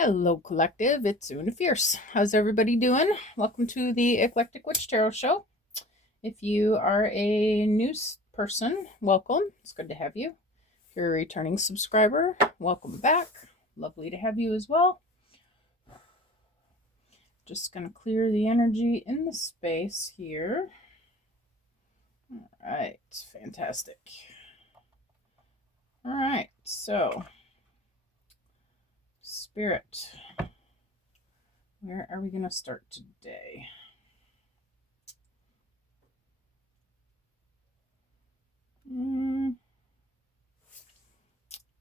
Hello, collective. It's Una Fierce. How's everybody doing? Welcome to the Eclectic Witch Tarot Show. If you are a new person, welcome. It's good to have you. If you're a returning subscriber, welcome back. Lovely to have you as well. Just going to clear the energy in the space here. All right, fantastic. All right, so Spirit, where are we going to start today?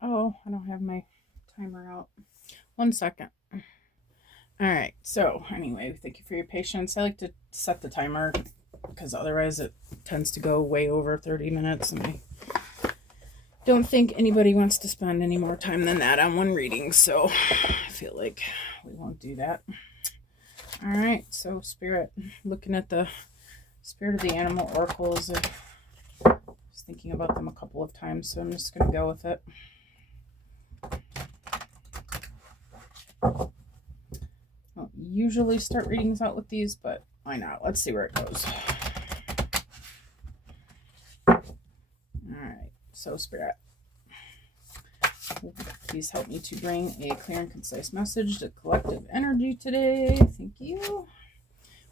Oh, I don't have my timer out. 1 second. All right, so anyway, thank you for your patience. I like to set the timer because otherwise it tends to go way over 30 minutes, and I don't think anybody wants to spend any more time than that on one reading, so I feel like we won't do that. All right, so Spirit, looking at the Spirit of the Animal Oracles, I was thinking about them a couple of times, so I'm just going to go with it. I don't usually start readings out with these, but why not? Let's see where it goes. Alright, so Spirit, please help me to bring a clear and concise message to collective energy today. Thank you.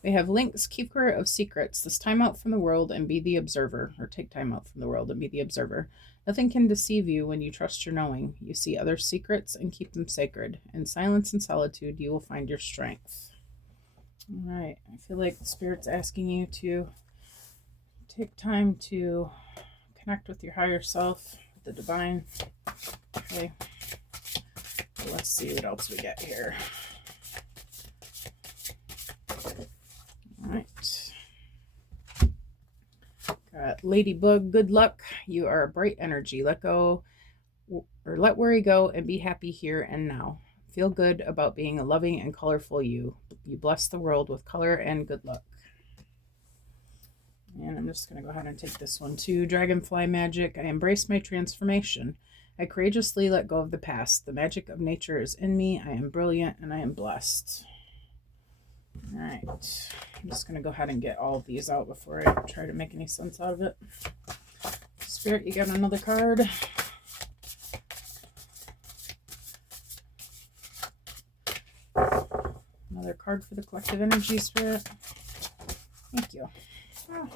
We have links, keeper of secrets. This time out from the world and be the observer, or take time out from the world and be the observer. Nothing can deceive you when you trust your knowing. You see other secrets and keep them sacred. In silence and solitude, you will find your strength. All right, I feel like the Spirit's asking you to take time to connect with your higher self, the divine. Okay, let's see what else we get here. All right. Got Ladybug, good luck. You are a bright energy. Let go, or let worry go, and be happy here and now. Feel good about being a loving and colorful you. You bless the world with color and good luck. And I'm just going to go ahead and take this one too. Dragonfly magic. I embrace my transformation. I courageously let go of the past. The magic of nature is in me. I am brilliant and I am blessed. All right. I'm just going to go ahead and get all of these out before I try to make any sense out of it. Spirit, you got another card. Another card for the collective energy, Spirit. Thank you. Oh.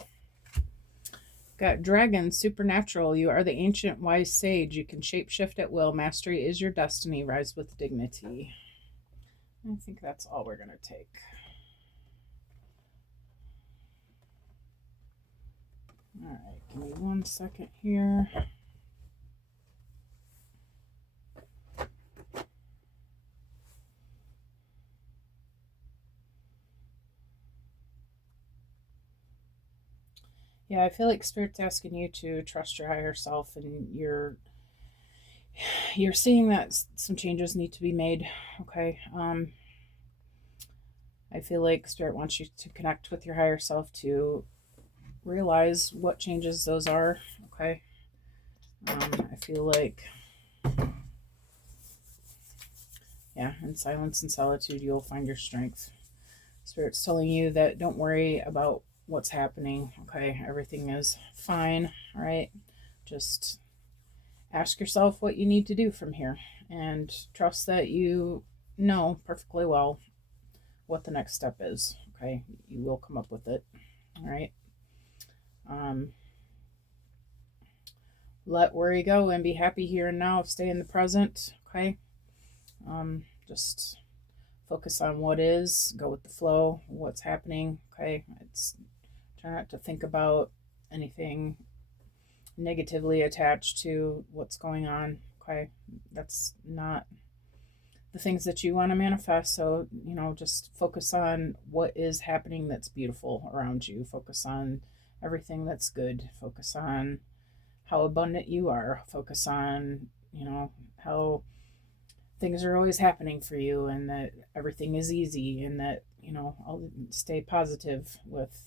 Got Dragon, supernatural. You are the ancient wise sage. You can shapeshift at will. Mastery is your destiny. Rise with dignity. I think that's all we're going to take. All right, give me 1 second here. Yeah, I feel like Spirit's asking you to trust your higher self, and you're seeing that some changes need to be made. Okay. I feel like Spirit wants you to connect with your higher self to realize what changes those are. Okay. I feel like, yeah, in silence and solitude, you'll find your strength. Spirit's telling you that don't worry about what's happening. Okay, everything is fine. All right, just ask yourself what you need to do from here, and trust that you know perfectly well what the next step is. Okay, you will come up with it. All right. Let worry go and be happy here and now. Stay in the present. Okay. Just focus on what is, go with the flow, what's happening. Okay. Try not to think about anything negatively attached to what's going on. Okay. That's not the things that you want to manifest. So, just focus on what is happening that's beautiful around you. Focus on everything that's good. Focus on how abundant you are. Focus on, how things are always happening for you, and that everything is easy, and that, I'll stay positive with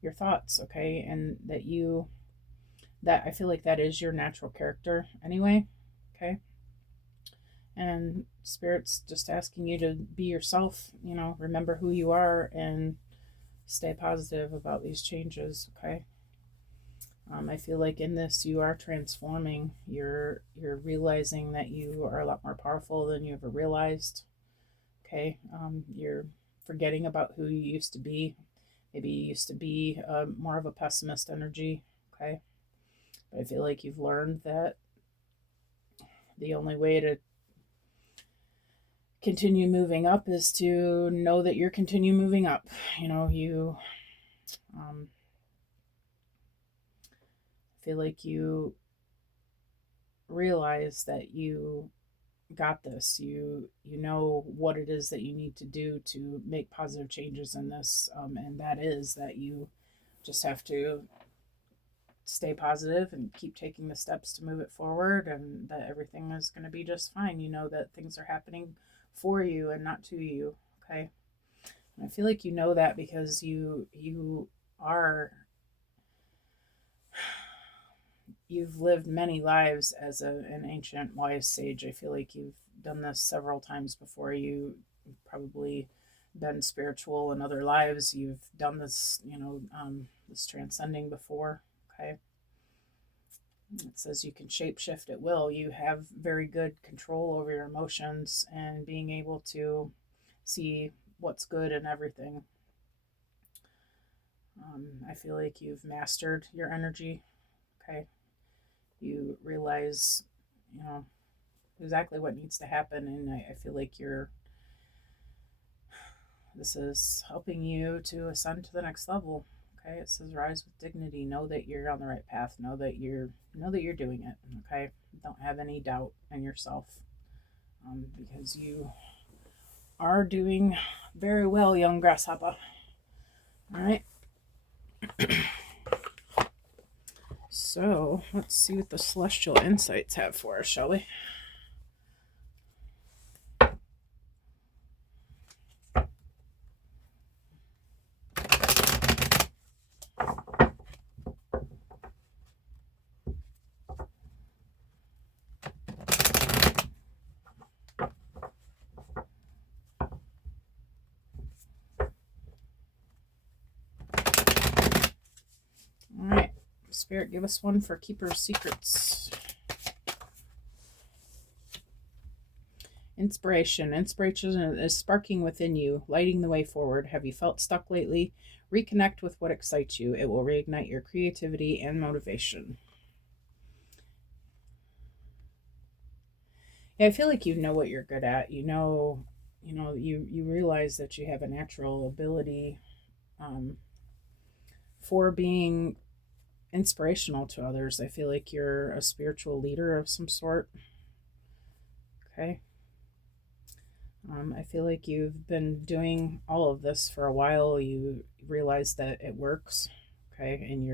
your thoughts. Okay. And that I feel like that is your natural character anyway. Okay. And Spirit's just asking you to be yourself, remember who you are and stay positive about these changes, okay? I feel like in this you are transforming. You're realizing that you are a lot more powerful than you ever realized. Okay, you're forgetting about who you used to be. Maybe you used to be more of a pessimist energy. Okay, but I feel like you've learned that the only way to continue moving up is to know that you're continue moving up. You feel like you realize that you got this. You know what it is that you need to do to make positive changes in this, and that is that you just have to stay positive and keep taking the steps to move it forward, and that everything is going to be just fine. You know that things are happening for you and not to you. Okay, and I feel like you know that because you've lived many lives as an ancient wise sage. I feel like you've done this several times before. You've probably been spiritual in other lives. You've done this, this transcending before. Okay. It says you can shapeshift at will. You have very good control over your emotions and being able to see what's good in everything. I feel like you've mastered your energy. Okay. You realize, exactly what needs to happen, and I feel like this is helping you to ascend to the next level. Okay, it says rise with dignity. Know that you're on the right path. Know that you're doing it. Okay, don't have any doubt in yourself, because you are doing very well, young grasshopper. All right. So let's see what the celestial insights have for us, shall we? All right, Spirit, give us one for Keeper's Secrets. Inspiration. Inspiration is sparking within you, lighting the way forward. Have you felt stuck lately? Reconnect with what excites you. It will reignite your creativity and motivation. Yeah, I feel like you know what you're good at. You realize that you have a natural ability for being inspirational to others. I feel like you're a spiritual leader of some sort. Okay. I feel like you've been doing all of this for a while. You realize that it works, okay, and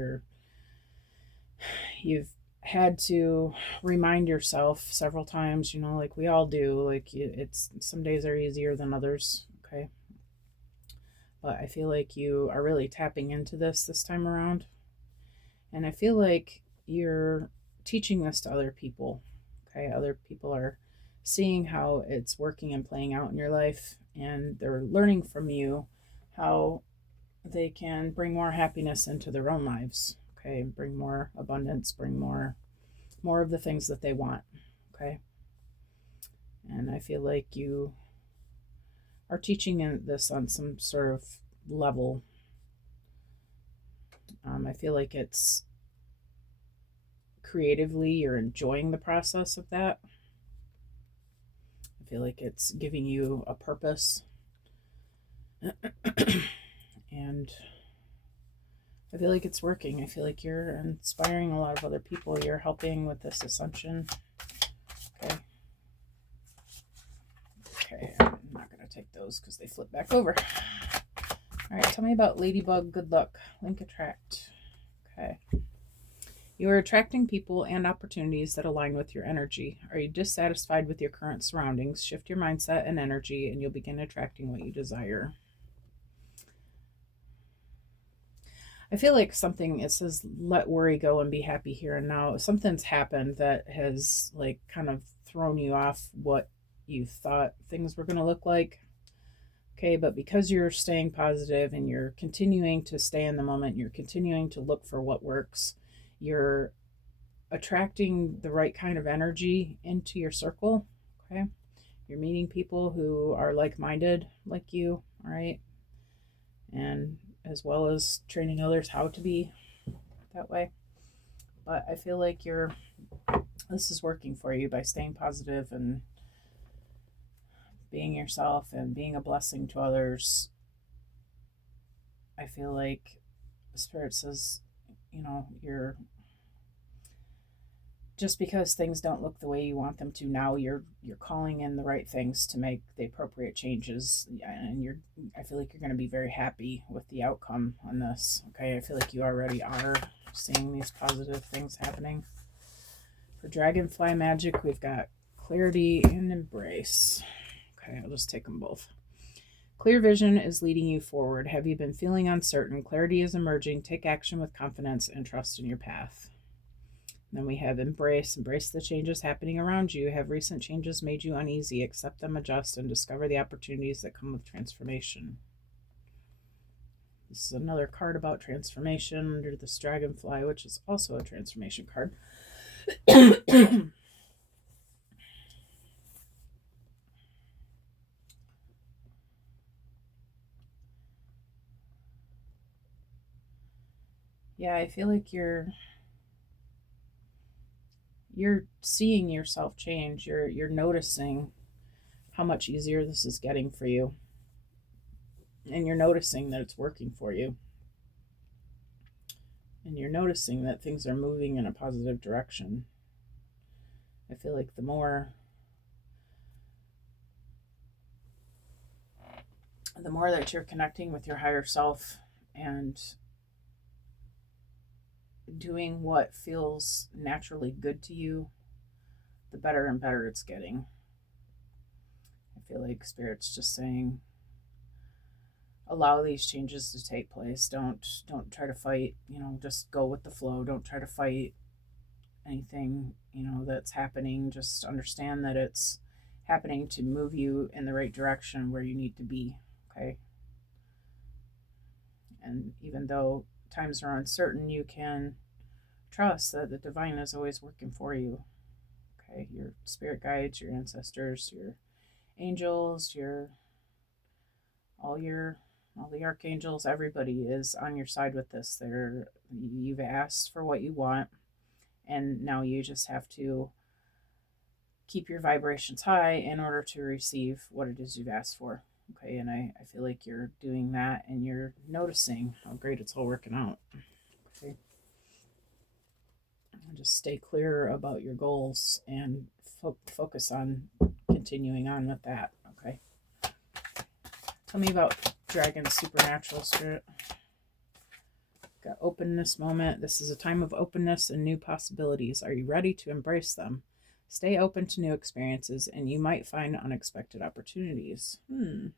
you've had to remind yourself several times, like we all do. Like it's some days are easier than others, okay. But I feel like you are really tapping into this time around, and I feel like you're teaching this to other people, okay. Other people are seeing how it's working and playing out in your life, and they're learning from you how they can bring more happiness into their own lives, okay, bring more abundance, bring more of the things that they want, okay. And I feel like you are teaching this on some sort of level. I feel like it's creatively you're enjoying the process of that. I feel like it's giving you a purpose. And I feel like it's working. I feel like you're inspiring a lot of other people. You're helping with this ascension. Okay. Okay, I'm not going to take those because they flip back over. All right, tell me about Ladybug Good Luck. Link attract. Okay. You are attracting people and opportunities that align with your energy. Are you dissatisfied with your current surroundings? Shift your mindset and energy, and you'll begin attracting what you desire. I feel like it says, let worry go and be happy here and now. Something's happened that has, like, kind of thrown you off what you thought things were going to look like. Okay, but because you're staying positive and you're continuing to stay in the moment, you're continuing to look for what works, you're attracting the right kind of energy into your circle. Okay, you're meeting people who are like minded like you, all right, and as well as training others how to be that way. But I feel like this is working for you by staying positive and being yourself and being a blessing to others. I feel like Spirit says, you're just because things don't look the way you want them to now, you're calling in the right things to make the appropriate changes, and I feel like you're going to be very happy with the outcome on this. Okay, I feel like you already are seeing these positive things happening. For Dragonfly Magic, we've got Clarity and Embrace. Okay, I'll just take them both. Clear vision is leading you forward. Have you been feeling uncertain? Clarity is emerging. Take action with confidence and trust in your path. And then we have Embrace. Embrace the changes happening around you. Have recent changes made you uneasy? Accept them, adjust, and discover the opportunities that come with transformation. This is another card about transformation under this Dragonfly, which is also a transformation card. Yeah, I feel like you're seeing yourself change. You're noticing how much easier this is getting for you. And you're noticing that it's working for you. And you're noticing that things are moving in a positive direction. I feel like the more that you're connecting with your higher self and doing what feels naturally good to you, the better and better it's getting. I feel like Spirit's just saying, allow these changes to take place. Don't try to fight, just go with the flow. Don't try to fight anything, that's happening. Just understand that it's happening to move you in the right direction where you need to be. Okay. And even though times are uncertain, you can trust that the divine is always working for you. Okay, your spirit guides, your ancestors, your angels, all the archangels, everybody is on your side with this. You've asked for what you want, and now you just have to keep your vibrations high in order to receive what it is you've asked for. Okay, and I feel like you're doing that, and you're noticing how great it's all working out. Okay, and just stay clear about your goals and focus on continuing on with that. Okay, tell me about Dragon Supernatural Spirit. Got openness moment. This is a time of openness and new possibilities. Are you ready to embrace them? Stay open to new experiences, and you might find unexpected opportunities. I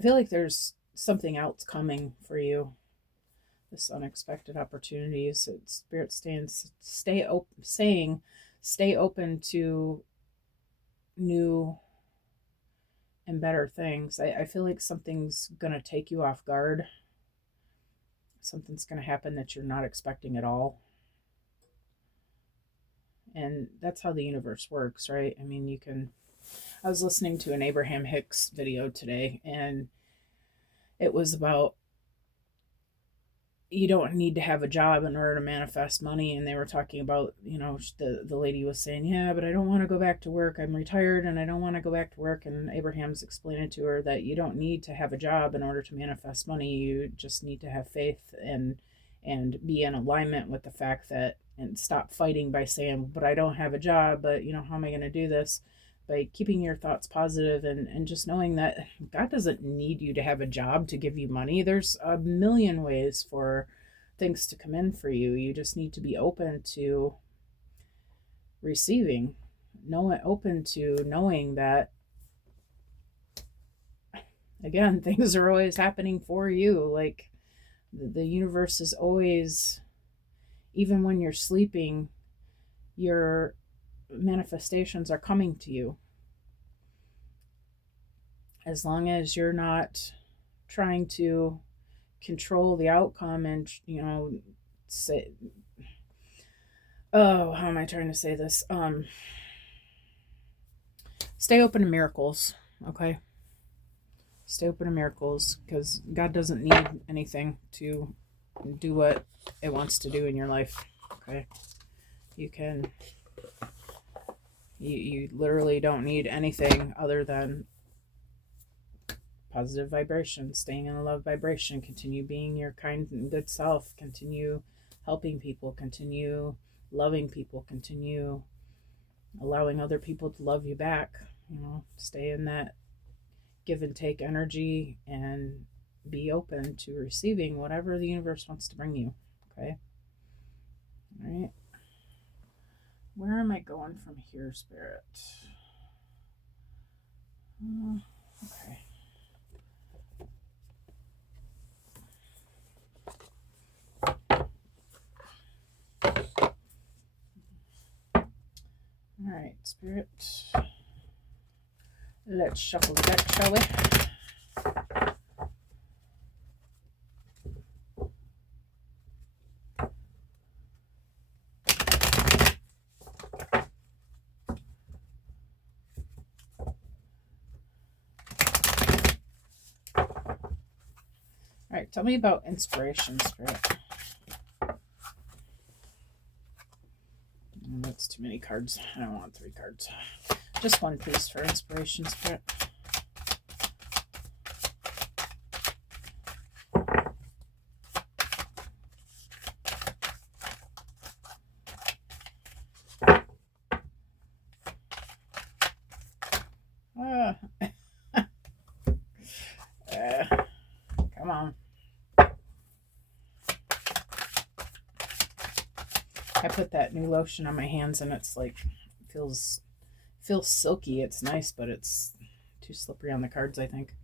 feel like there's something else coming for you. This unexpected opportunities. Spirit saying, stay open to new and better things. I feel like something's gonna take you off guard. Something's gonna happen that you're not expecting at all. And that's how the universe works, right? I mean, I was listening to an Abraham Hicks video today, and it was about you don't need to have a job in order to manifest money. And they were talking about, the lady was saying, yeah, but I don't want to go back to work. I'm retired and I don't want to go back to work. And Abraham's explaining to her that you don't need to have a job in order to manifest money. You just need to have faith and be in alignment with the fact that, and stop fighting by saying, but I don't have a job, but how am I going to do this? By keeping your thoughts positive and just knowing that God doesn't need you to have a job to give you money. There's a million ways for things to come in for you. You just need to be open to receiving, open to knowing that, again, things are always happening for you. Like the universe is always even when you're sleeping, your manifestations are coming to you. As long as you're not trying to control the outcome and, say, oh, how am I trying to say this? Stay open to miracles, okay? Stay open to miracles, because God doesn't need anything to do what it wants to do in your life, okay? You literally don't need anything other than positive vibration, staying in a love vibration, continue being your kind and good self, continue helping people, continue loving people, continue allowing other people to love you back, stay in that give and take energy and be open to receiving whatever the universe wants to bring you, okay? All right. Where am I going from here, Spirit? Okay. All right, Spirit. Let's shuffle the deck, shall we? All right, tell me about inspiration, Spirit. That's too many cards. I don't want 3 cards. Just one, please, for inspiration, Spirit. Come on. I put that new lotion on my hands and it's like, feels silky. It's nice, but it's too slippery on the cards, I think.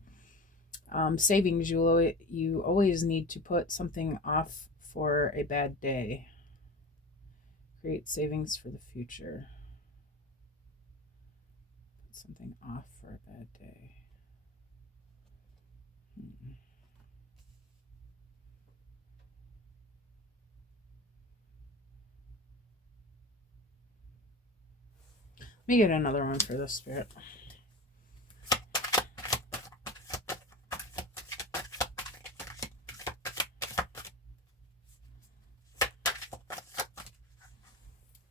Savings, you always need to put something off for a bad day. Create savings for the future. Put something off for a bad day. Let me get another one for this, Spirit.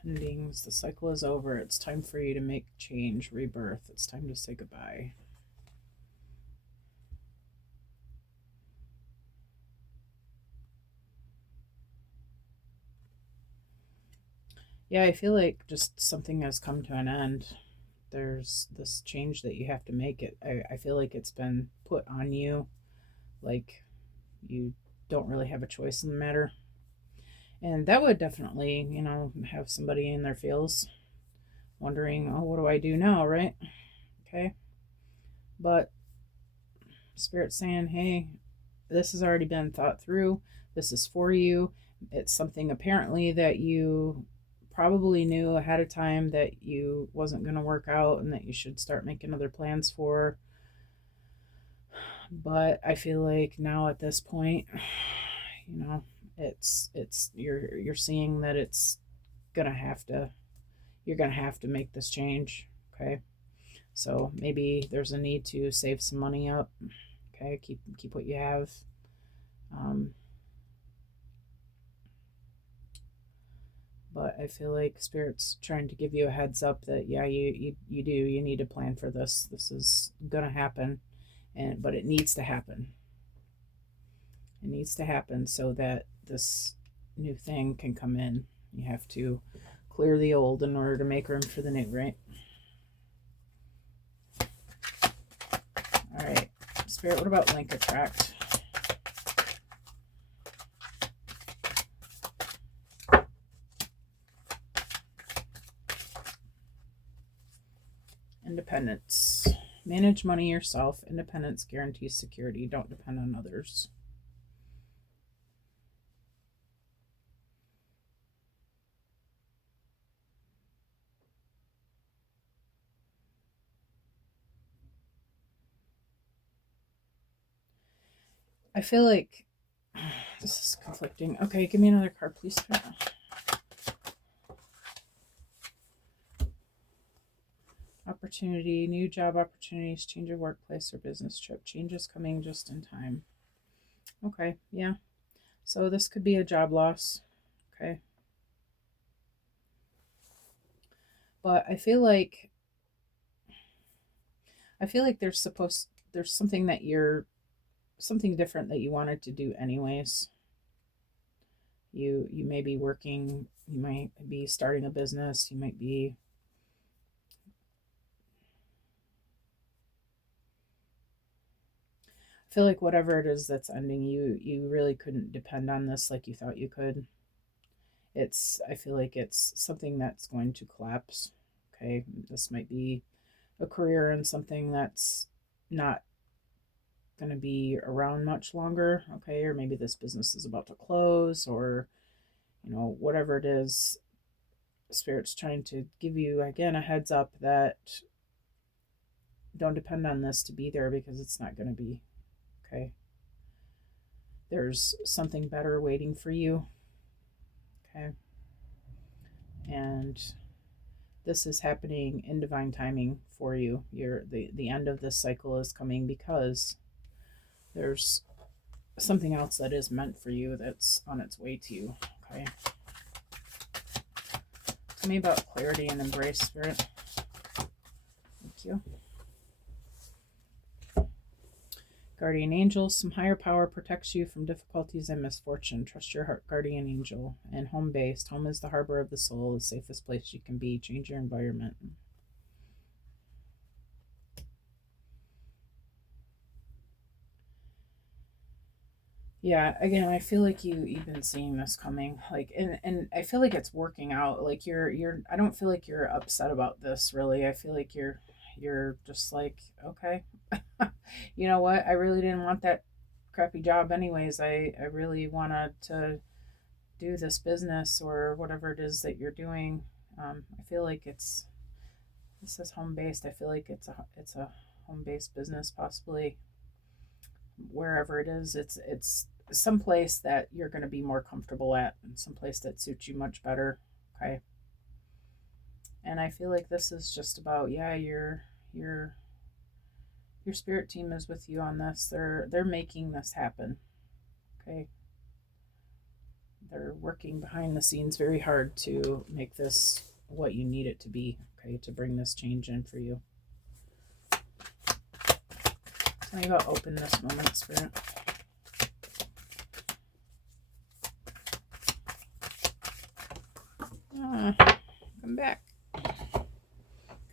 Endings. The cycle is over. It's time for you to make change, rebirth. It's time to say goodbye. Yeah, I feel like just something has come to an end. There's this change that you have to make. I feel like it's been put on you, like you don't really have a choice in the matter. And that would definitely, have somebody in their feels wondering, oh, what do I do now, right? Okay. But Spirit's saying, hey, this has already been thought through. This is for you. It's something apparently that you probably knew ahead of time that you wasn't going to work out and that you should start making other plans for. But I feel like now at this point, it's you're seeing that it's gonna have to, you're gonna have to make this change, okay? So maybe there's a need to save some money up, okay? Keep what you have. But I feel like Spirit's trying to give you a heads up that, yeah, you need to plan for this. This is gonna happen, but it needs to happen. It needs to happen so that this new thing can come in. You have to clear the old in order to make room for the new, right? All right, Spirit, what about link attract? Independence. Manage money yourself. Independence guarantees security. Don't depend on others. I feel like this is conflicting. Okay, give me another card, please. Opportunity, new job opportunities, change of workplace or business trip. Changes coming just in time. Okay, yeah. So this could be a job loss. Okay. But I feel like there's something that you're something different that you wanted to do anyways. You may be working, you might be starting a business, you might be I feel like whatever it is that's ending, you really couldn't depend on this like you thought you could. I feel like it's something that's going to collapse. Okay, this might be a career in something that's not going to be around much longer. Okay, or maybe this business is about to close, or whatever it is. Spirit's trying to give you again a heads up that don't depend on this to be there, because it's not going to be. Okay, there's something better waiting for you. Okay, and this is happening in divine timing for you. The end of this cycle is coming because there's something else that is meant for you that's on its way to you. Okay, tell me about clarity and embrace, Spirit. Thank you. Guardian angels, some higher power protects you from difficulties and misfortune. Trust your heart, guardian angel. And home based. Home is the harbor of the soul, the safest place you can be. Change your environment. Yeah, again, I feel like you've been seeing this coming. Like, and I feel like it's working out. Like I don't feel like you're upset about this really. I feel like you're just like, okay. You know what? I really didn't want that crappy job anyways. I really wanted to do this business or whatever it is that you're doing. I feel like this is home based. I feel like it's a home based business, possibly wherever it is. It's some place that you're going to be more comfortable at, and some place that suits you much better. Okay, and I feel like this is just about, yeah, your spirit team is with you on this. They're making this happen. Okay, they're working behind the scenes very hard to make this what you need it to be. Okay, to bring this change in for you. Tell me about openness moment, Spirit. Come back.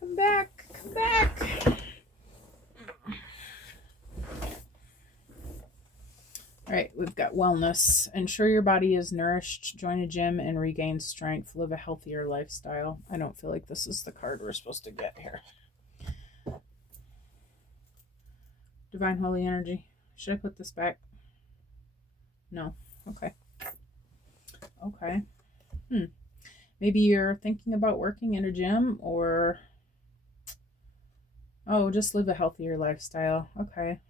Come back. Come back. All right, we've got wellness. Ensure your body is nourished. Join a gym and regain strength. Live a healthier lifestyle. I don't feel like this is the card we're supposed to get here. Divine Holy Energy. Should I put this back? No. Okay. Okay. Maybe you're thinking about working in a gym, or just live a healthier lifestyle. Okay.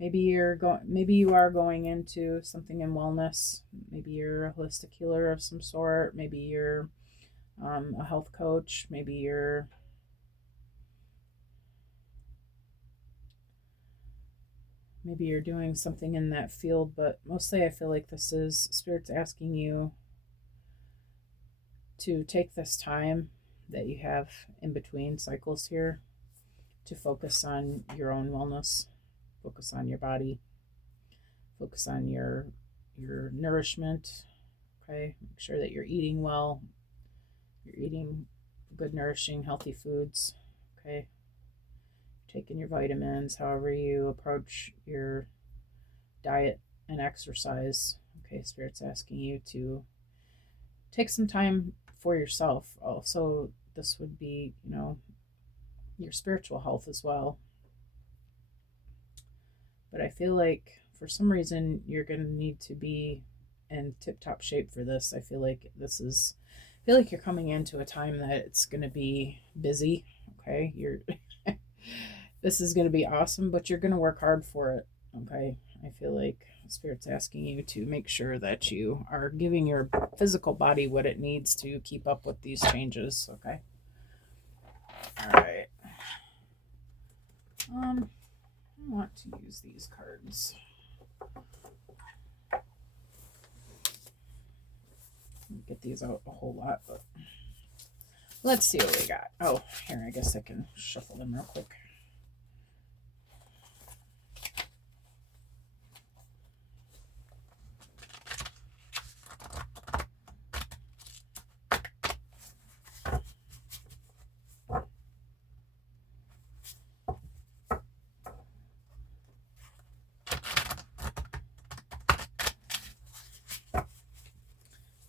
Maybe you are going into something in wellness. Maybe you're a holistic healer of some sort. Maybe you're a health coach. Maybe you're doing something in that field, but mostly I feel like this is Spirit's asking you to take this time that you have in between cycles here to focus on your own wellness, focus on your body, focus on your nourishment. Okay, make sure that you're eating well, you're eating good, nourishing, healthy foods. Okay, taking your vitamins, however you approach your diet and exercise. Okay, Spirit's asking you to take some time for yourself. Also, this would be, your spiritual health as well. But I feel like for some reason you're going to need to be in tip top shape for this. I feel like you're coming into a time that it's going to be busy. Okay, this is going to be awesome, but you're going to work hard for it. Okay, I feel like Spirit's asking you to make sure that you are giving your physical body what it needs to keep up with these changes. Okay. All right. I want to use these cards. Get these out a whole lot, but let's see what we got. Oh, here, I guess I can shuffle them real quick.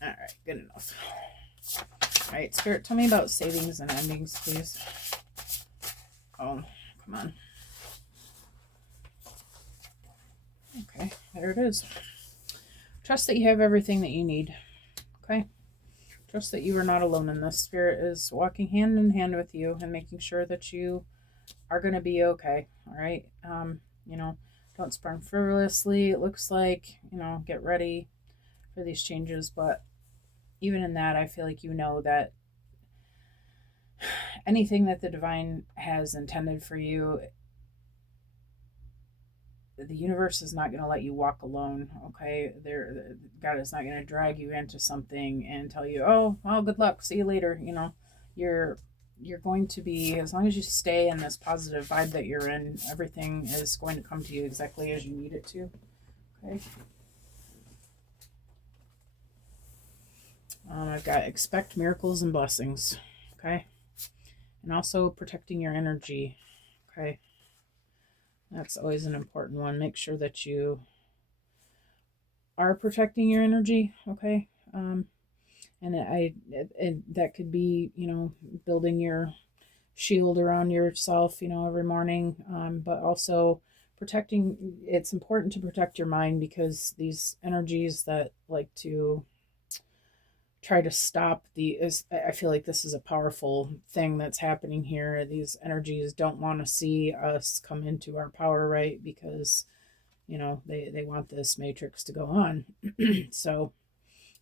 All right, good enough. All right, Spirit, tell me about savings and endings, please. Oh, come on. Okay, there it is. Trust that you have everything that you need. Okay? Trust that you are not alone in this. Spirit is walking hand in hand with you and making sure that you are going to be okay. All right? You know, don't spring frivolously. It looks like, you know, get ready for these changes. But even in that, I feel like you know that anything that the divine has intended for you, the universe is not going to let you walk alone. Okay, God is not going to drag you into something and tell you, oh well, good luck, see you later. You know, you're going to be, as long as you stay in this positive vibe that you're in, everything is going to come to you exactly as you need it to. Okay. I've got expect miracles and blessings. Okay. And also protecting your energy. Okay. That's always an important one. Make sure that you are protecting your energy. Okay. And that could be, you know, building your shield around yourself, you know, every morning. But also protecting, it's important to protect your mind, because these energies that like to try to stop I feel like this is a powerful thing that's happening here. These energies don't want to see us come into our power, right? Because, you know, they want this matrix to go on. So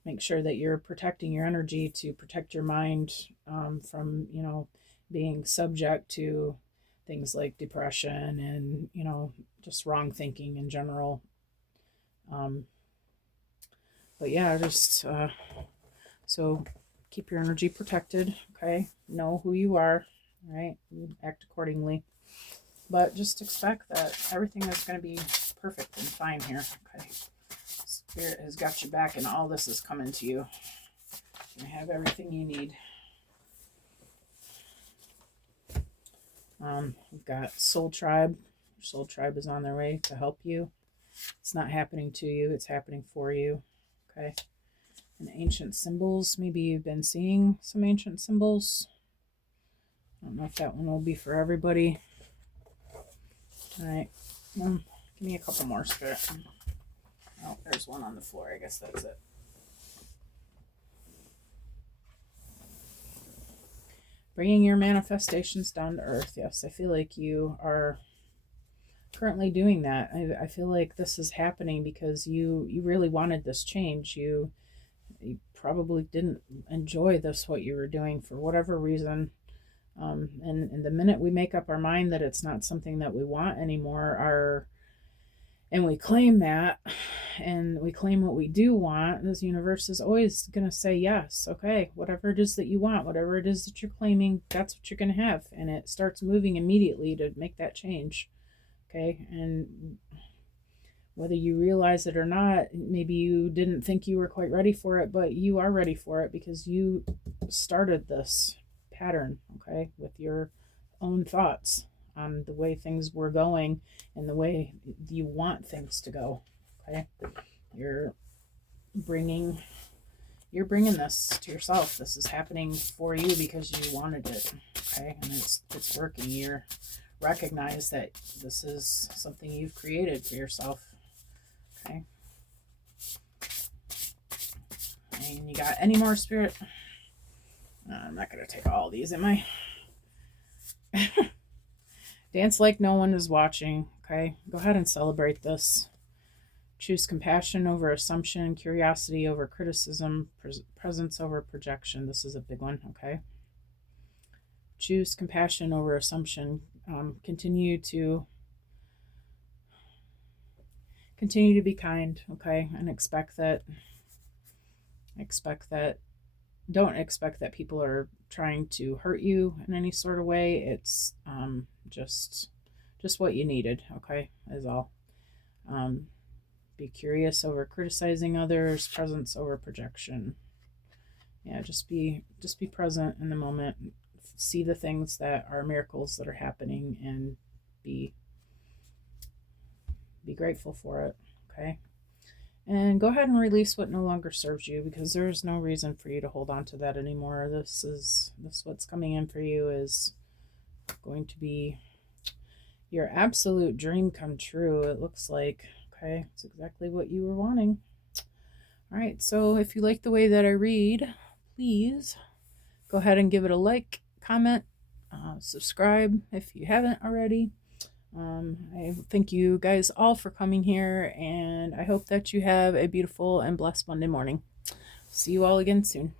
make sure that you're protecting your energy to protect your mind, from, you know, being subject to things like depression and, you know, just wrong thinking in general. But yeah, just so keep your energy protected. Okay, know who you are, right? Act accordingly, but just expect that everything is going to be perfect and fine here. Okay, Spirit has got you back, and all this is coming to you. You have everything you need. We've got Soul Tribe. Your Soul Tribe is on their way to help you. It's not happening to you, it's happening for you. Okay. And ancient symbols. Maybe you've been seeing some ancient symbols. I don't know if that one will be for everybody. All right. Give me a couple more, Spirit. Oh, there's one on the floor. I guess that's it. Bringing your manifestations down to earth. Yes, I feel like you are currently doing that. I feel like this is happening because you really wanted this change. You probably didn't enjoy this, what you were doing, for whatever reason. And the minute we make up our mind that it's not something that we want anymore, and we claim that, and we claim what we do want, this universe is always going to say yes. Okay, whatever it is that you want, whatever it is that you're claiming, that's what you're going to have. And it starts moving immediately to make that change. Okay, and whether you realize it or not, maybe you didn't think you were quite ready for it, but you are ready for it because you started this pattern, okay, with your own thoughts on the way things were going and the way you want things to go. Okay, you're bringing this to yourself. This is happening for you because you wanted it. Okay, and it's working. You're recognize that this is something you've created for yourself. Okay, and you got any more, Spirit? I'm not going to take all these, am I? Dance like no one is watching. Okay, go ahead and celebrate this. Choose compassion over assumption, curiosity over criticism, presence over projection. This is a big one. Okay. Choose compassion over assumption. Continue to be kind. Okay, and expect that. Don't expect that people are trying to hurt you in any sort of way. It's just what you needed. Okay, is all. Be curious over criticizing others, presence over projection. Yeah, just be present in the moment. See the things that are miracles that are happening, and be grateful for it. Okay. And go ahead and release what no longer serves you, because there's no reason for you to hold on to that anymore. This what's coming in for you is going to be your absolute dream come true, it looks like. Okay, it's exactly what you were wanting. All right, so if you like the way that I read, please go ahead and give it a like, comment, subscribe if you haven't already. I thank you guys all for coming here, and I hope that you have a beautiful and blessed Monday morning. See you all again soon.